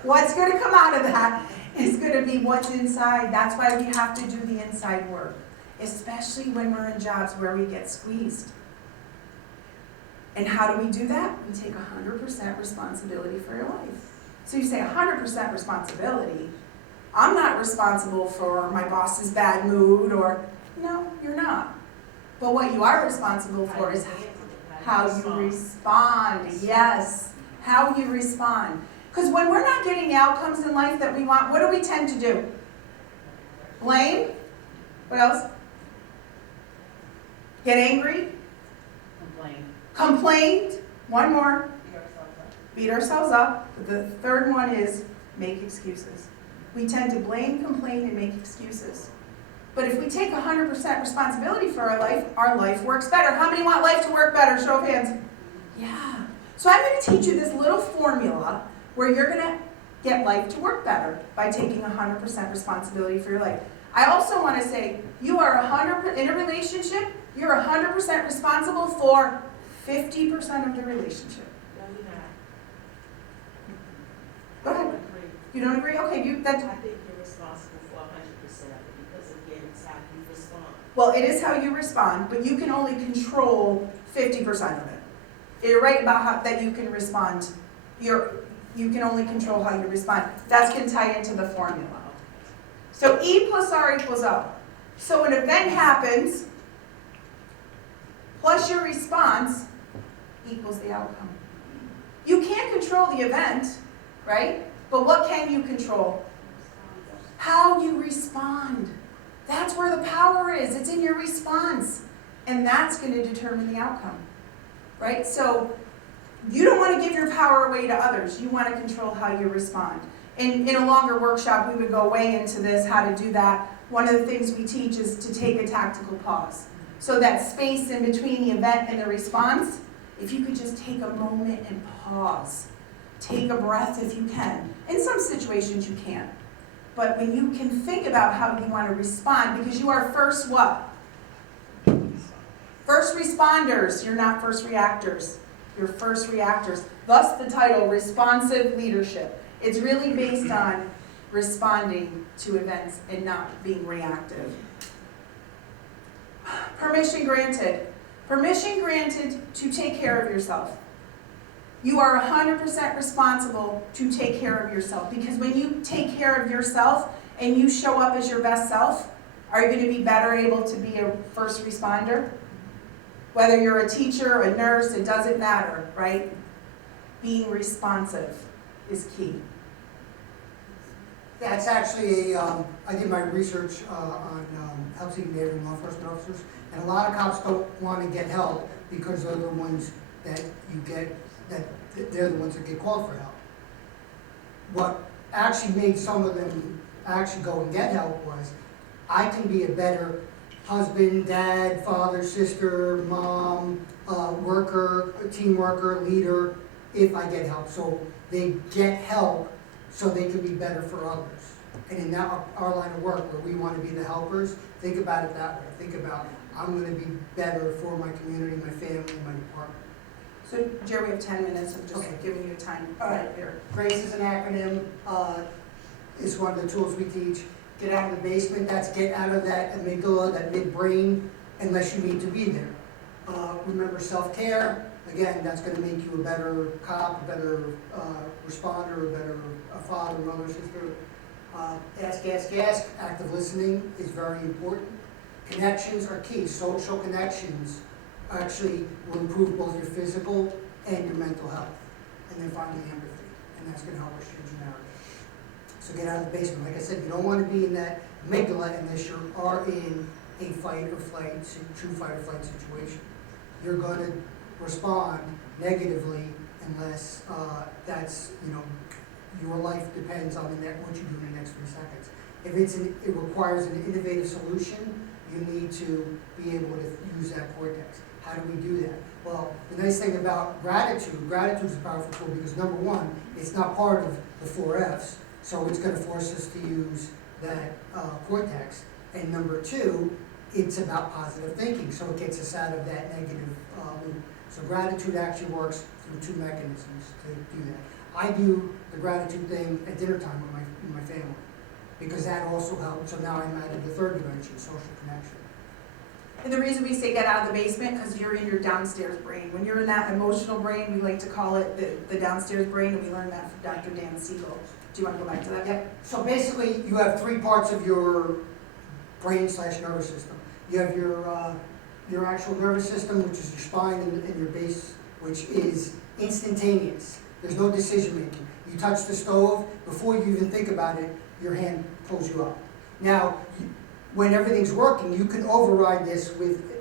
what's going to come out of that is going to be what's inside. That's why we have to do the inside work, especially when we're in jobs where we get squeezed. And how do we do that? We take 100% responsibility for your life. So you say 100% responsibility. I'm not responsible for my boss's bad mood or, no, you're not. But what you are responsible for is how you respond. Yes, how you respond. Because when we're not getting the outcomes in life that we want, what do we tend to do? Blame? What else? Get angry? Complain. One more. Beat ourselves up. But the third one is make excuses. We tend to blame, complain, and make excuses. But if we take 100% responsibility for our life works better. How many want life to work better? Show of hands. Yeah. So I'm going to teach you this little formula where you're going to get life to work better by taking 100% responsibility for your life. I also want to say you are 100% in a relationship. You're 100% responsible for 50% of the relationship. No, you're not. Go I ahead. don't agree. You don't agree? Okay, that's. I think you're responsible for 100% because again, it's how you respond. Well, it is how you respond, but you can only control 50% of it. You're right about how that you can respond. You can only control how you respond. That's going to tie into the formula. So E plus R equals O. So an event happens, plus your response equals the outcome. You can't control the event, right? But what can you control? How you respond. That's where the power is. It's in your response. And that's going to determine the outcome, right? So you don't want to give your power away to others. You want to control how you respond. In a longer workshop, we would go way into this, how to do that. One of the things we teach is to take a tactical pause. So that space in between the event and the response, if you could just take a moment and pause. Take a breath if you can. In some situations you can't. But when you can think about how you want to respond, because you are first what? First responders. You're not first reactors. You're first reactors. Thus the title, Responsive Leadership. It's really based on responding to events and not being reactive. Permission granted. Permission granted to take care of yourself. You are 100% responsible to take care of yourself, because when you take care of yourself and you show up as your best self, are you going to be better able to be a first responder? Whether you're a teacher, a nurse, it doesn't matter, right? Being responsive is key. That's actually, I did my research on help-seeking behavior in law enforcement officers, and a lot of cops don't want to get help because they're the ones that they're the ones that get called for help. What actually made some of them actually go and get help was, I can be a better husband, dad, father, sister, mom, worker, team worker, leader, if I get help. So they get help so they can be better for others. And in our line of work, where we want to be the helpers, think about it that way. Think about, I'm going to be better for my community, my family, my department. So Jerry, we have 10 minutes of just Okay. giving you time. All right. Here. GRACE is an acronym, is one of the tools we teach. Get out of the basement, that's get out of that amygdala, that midbrain, unless you need to be there. Remember self-care, again, that's gonna make you a better cop, a better responder, a better father, mother, sister. Ask, active listening is very important. Connections are key, social connections actually will improve both your physical and your mental health. And then finally, empathy, and that's gonna help us change the narrative. So get out of the basement. Like I said, you don't want to be in that amygdala unless you are in a fight or flight, true fight or flight situation. You're going to respond negatively unless that's, your life depends on what you do in the next 3 seconds. If it requires an innovative solution, you need to be able to use that cortex. How do we do that? Well, the nice thing about gratitude is a powerful tool because number one, it's not part of the 4 Fs. So it's going to force us to use that cortex. And number two, it's about positive thinking, so it gets us out of that negative loop. So gratitude actually works through 2 mechanisms to do that. I do the gratitude thing at dinner time with my family because that also helps. So now I'm added the 3rd dimension, social connection. And the reason we say get out of the basement, because you're in your downstairs brain. When you're in that emotional brain, we like to call it the downstairs brain, and we learned that from Dr. Dan Siegel. Do you want to go back to that? Yep. So basically, you have 3 parts of your brain/nervous system. You have your actual nervous system, which is your spine and your base, which is instantaneous. There's no decision making. You touch the stove, before you even think about it, your hand pulls you up. Now, when everything's working, you can override this with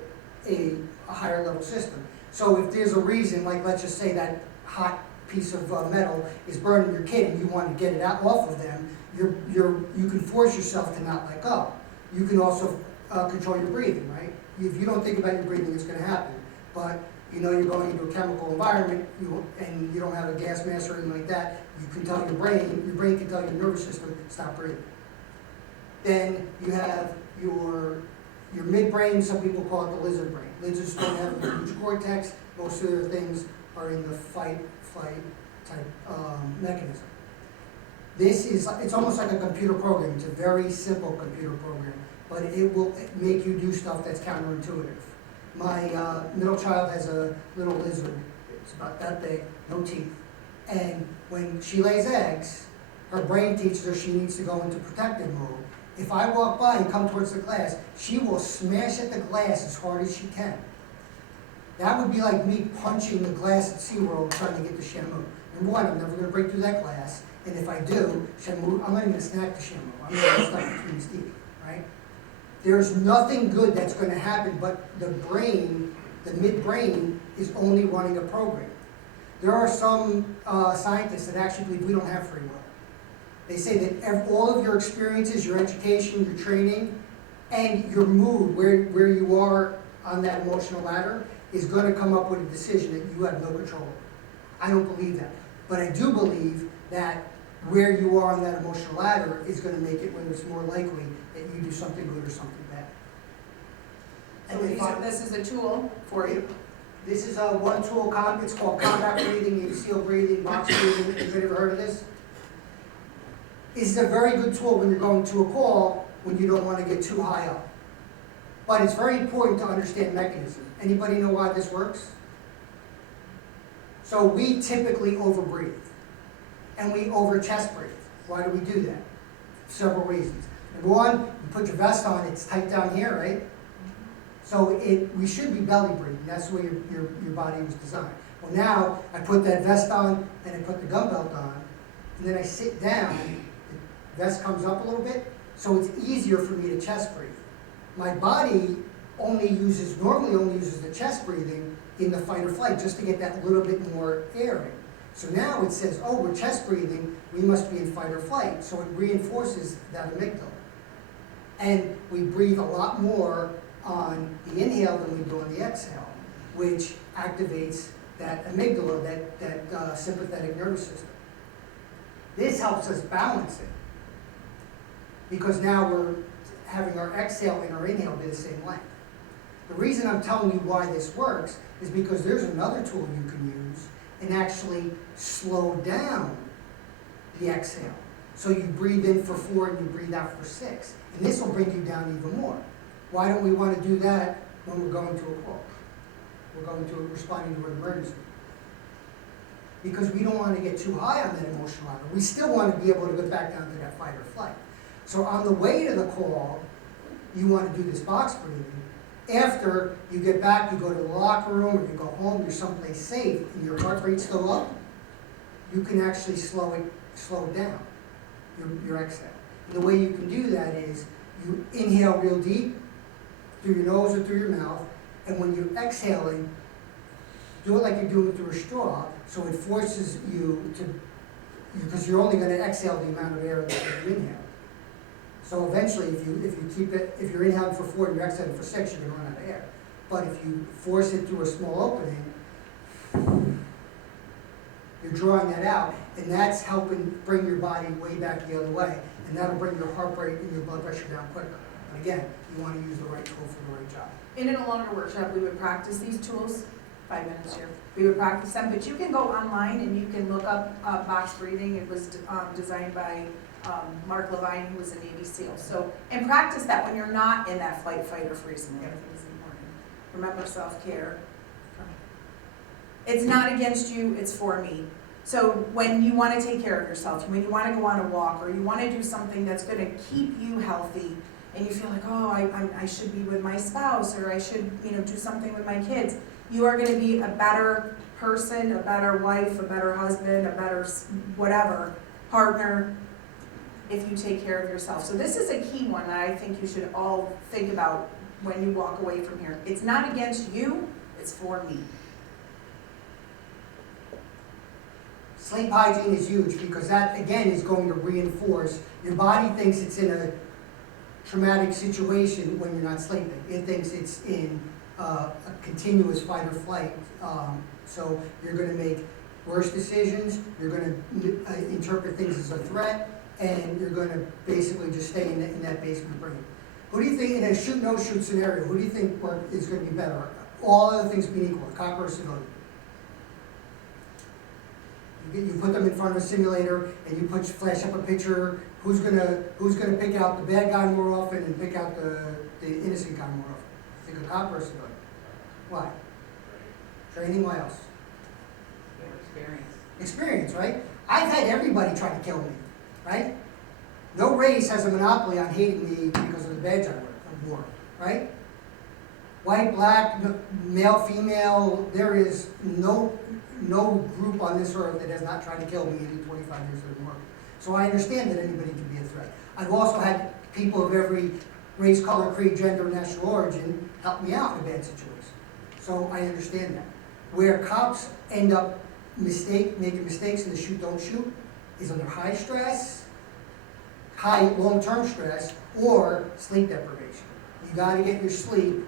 a higher level system. So if there's a reason, like let's just say that hot piece of metal is burning your kid and you want to get it out off of them, you can force yourself to not let go. You can also control your breathing, right? If you don't think about your breathing, it's going to happen. But you're going into a chemical environment and you don't have a gas mask or anything like that, you can tell your brain can tell your nervous system, stop breathing. Then you have your midbrain, some people call it the lizard brain. Lizards don't have a huge cortex, most of their things are in the fight, flight type mechanism. It's almost like a computer program. It's a very simple computer program, but it will make you do stuff that's counterintuitive. My middle child has a little lizard. It's about that big, no teeth. And when she lays eggs, her brain teaches her she needs to go into protective mode. If I walk by and come towards the glass, she will smash at the glass as hard as she can. That would be like me punching the glass at SeaWorld trying to get the Shamu. Number one, I'm never going to break through that glass. And if I do, Shamu, I'm not even going to snack the Shamu. I'm going to stuff between his teeth, right? There's nothing good that's going to happen, but the brain, the midbrain, is only running a program. There are some scientists that actually believe we don't have free will. They say that all of your experiences, your education, your training, and your mood, where you are on that emotional ladder, is going to come up with a decision that you have no control over. I don't believe that. But I do believe that where you are on that emotional ladder is going to make it whether it's more likely that you do something good or something bad. So this is a tool for you. This is one tool, it's called combat breathing, seal breathing, box breathing. Anybody ever heard of this? This is a very good tool when you're going to a call when you don't want to get too high up. But it's very important to understand mechanism. Anybody know why this works? So we typically overbreathe. And we over chest breathe. Why do we do that? Several reasons. Number one, you put your vest on, it's tight down here, right? So we should be belly breathing. That's the way your body was designed. Well, now I put that vest on and I put the gun belt on, and then I sit down, the vest comes up a little bit, so it's easier for me to chest breathe. My body normally only uses the chest breathing in the fight or flight just to get that little bit more air in. So now it says, oh, we're chest breathing, we must be in fight or flight. So it reinforces that amygdala. And we breathe a lot more on the inhale than we do on the exhale, which activates that amygdala, that sympathetic nervous system. This helps us balance it. because now we're having our exhale and our inhale be the same length. The reason I'm telling you why this works is because there's another tool you can use and actually slow down the exhale. So you breathe in for 4 and you breathe out for 6. And this will bring you down even more. Why don't we want to do that when we're going to a call? We're going to responding to an emergency. Because we don't want to get too high on that emotional level. We still want to be able to get back down to that fight or flight. So on the way to the call, you want to do this box breathing. After you get back, you go to the locker room or you go home, you're someplace safe, and your heart rate's still up, you can actually slow it down, your exhale. And the way you can do that is you inhale real deep through your nose or through your mouth, and when you're exhaling, do it like you're doing it through a straw, so it forces you to, because you're only going to exhale the amount of air that you inhale. So eventually, if you're inhaling for 4 and you're exhaling for 6, you're going to run out of air. But if you force it through a small opening, you're drawing that out, and that's helping bring your body way back the other way, and that'll bring your heart rate and your blood pressure down quicker. But again, you want to use the right tool for the right job. And in a longer workshop, we would practice these tools, 5 minutes here. We would practice them, but you can go online and you can look up box breathing. It was designed by Mark Levine, who was a Navy SEAL. So, and practice that when you're not in that flight, fight, or freeze mode. I think is important. Remember self-care. It's not against you, it's for me. So when you want to take care of yourself, when you want to go on a walk, or you want to do something that's going to keep you healthy, and you feel like, oh, I should be with my spouse, or I should, do something with my kids, you are going to be a better person, a better wife, a better husband, a better whatever, partner, if you take care of yourself. So this is a key one that I think you should all think about when you walk away from here. It's not against you, it's for me. Sleep hygiene is huge because that, again, is going to reinforce. Your body thinks it's in a traumatic situation when you're not sleeping. It thinks it's in a continuous fight or flight. So you're going to make worse decisions, you're going to interpret things as a threat, and you're going to basically just stay in that basement brain. Who do you think, in a shoot-no-shoot scenario, who do you think is going to be better? All other things being equal, a cop or a civilian? You put them in front of a simulator and you flash up a picture. Who's gonna pick out the bad guy more often and pick out the innocent guy more often? Think a cop or a civilian? Why? Training. Why else? Experience. Experience, right? I've had everybody try to kill me, right? No race has a monopoly on hating me because of the badge I wore, right? White, black, male, female, there is no group on this earth that has not tried to kill me in the 25 years that I've been working. So I understand that anybody can be a threat. I've also had people of every race, color, creed, gender, and national origin help me out in a bad situation. So I understand that. Where cops end up making mistakes in the shoot, don't shoot, is under high stress, high long-term stress, or sleep deprivation. You gotta get your sleep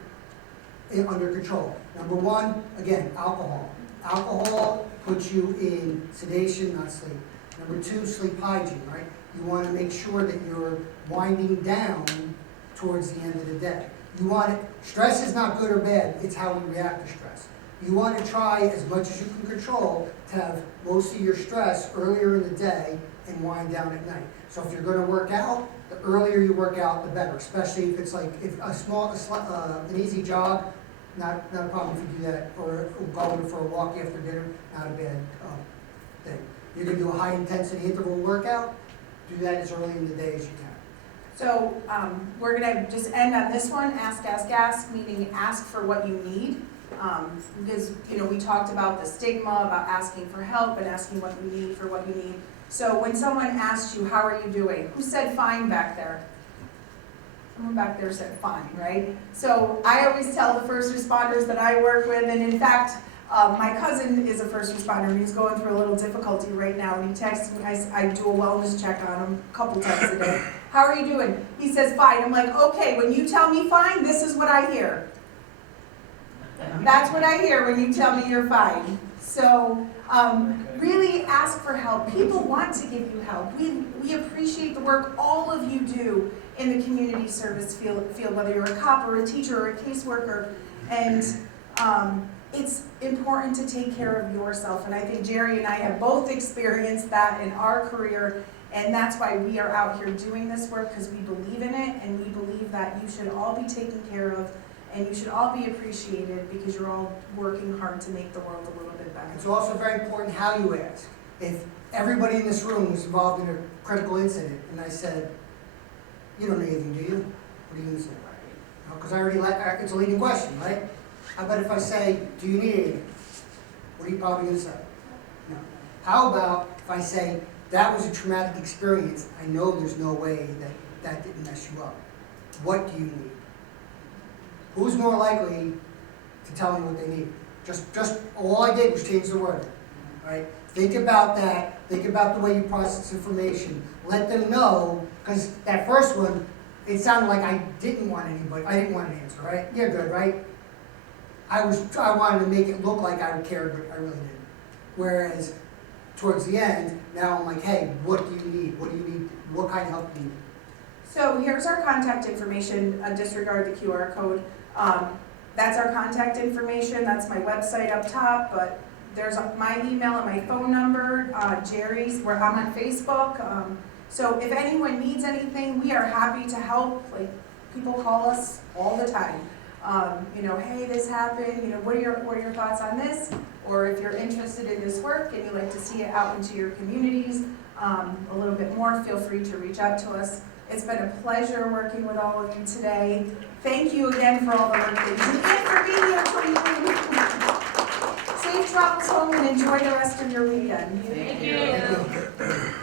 under control. Number one, again, alcohol. Alcohol puts you in sedation, not sleep. Number two, sleep hygiene, right? You want to make sure that you're winding down towards the end of the day. Stress is not good or bad, it's how we react to stress. You want to try as much as you can control to have most of your stress earlier in the day and wind down at night. So if you're going to work out, the earlier you work out, the better, especially if it's like an easy jog. Not a problem if you do that, or going for a walk after dinner, not a bad thing. You're going to do a high-intensity interval workout, do that as early in the day as you can. So we're going to just end on this one, ask, meaning ask for what you need. Because, we talked about the stigma, about asking for help and asking what you need for what you need. So when someone asks you, how are you doing? Who said fine back there? Someone back there said fine, right? So I always tell the first responders that I work with, and in fact, my cousin is a first responder, and he's going through a little difficulty right now, and he texts me, I do a wellness check on him a couple times a day. How are you doing? He says fine. I'm like, okay, when you tell me fine, this is what I hear. That's what I hear when you tell me you're fine. So, really ask for help. People want to give you help. We appreciate the work all of you do in the community service field, whether you're a cop or a teacher or a caseworker. And it's important to take care of yourself. And I think Jerry and I have both experienced that in our career. And that's why we are out here doing this work, because we believe in it, and we believe that you should all be taken care of, and you should all be appreciated, because you're all working hard to make the world a little bit better. It's also very important how you ask. If everybody in this room was involved in a critical incident, and I said, you don't need anything, do you? What are you gonna say? Because I already it's a leading question, right? How about if I say, do you need anything? What are you probably gonna say? No. How about if I say, that was a traumatic experience, I know there's no way that didn't mess you up. What do you need? Who's more likely to tell me what they need? Just all I did was change the word, right? Think about that. Think about the way you process information. Let them know, because that first one, it sounded like I didn't want an answer, right? You're good, right? I wanted to make it look like I cared, but I really didn't. Whereas towards the end, now I'm like, hey, what do you need? What do you need? What kind of help do you need? So here's our contact information. Disregard the QR code. That's our contact information. That's my website up top, but there's my email and my phone number, Jerry's, where I'm on Facebook. So if anyone needs anything, we are happy to help. Like, people call us all the time. Hey, this happened, what are your thoughts on this? Or if you're interested in this work and you'd like to see it out into your communities a little bit more, feel free to reach out to us. It's been a pleasure working with all of you today. Thank you again for all the work that you do and for being here for you. Safe travels home and enjoy the rest of your weekend. Thank Thank you.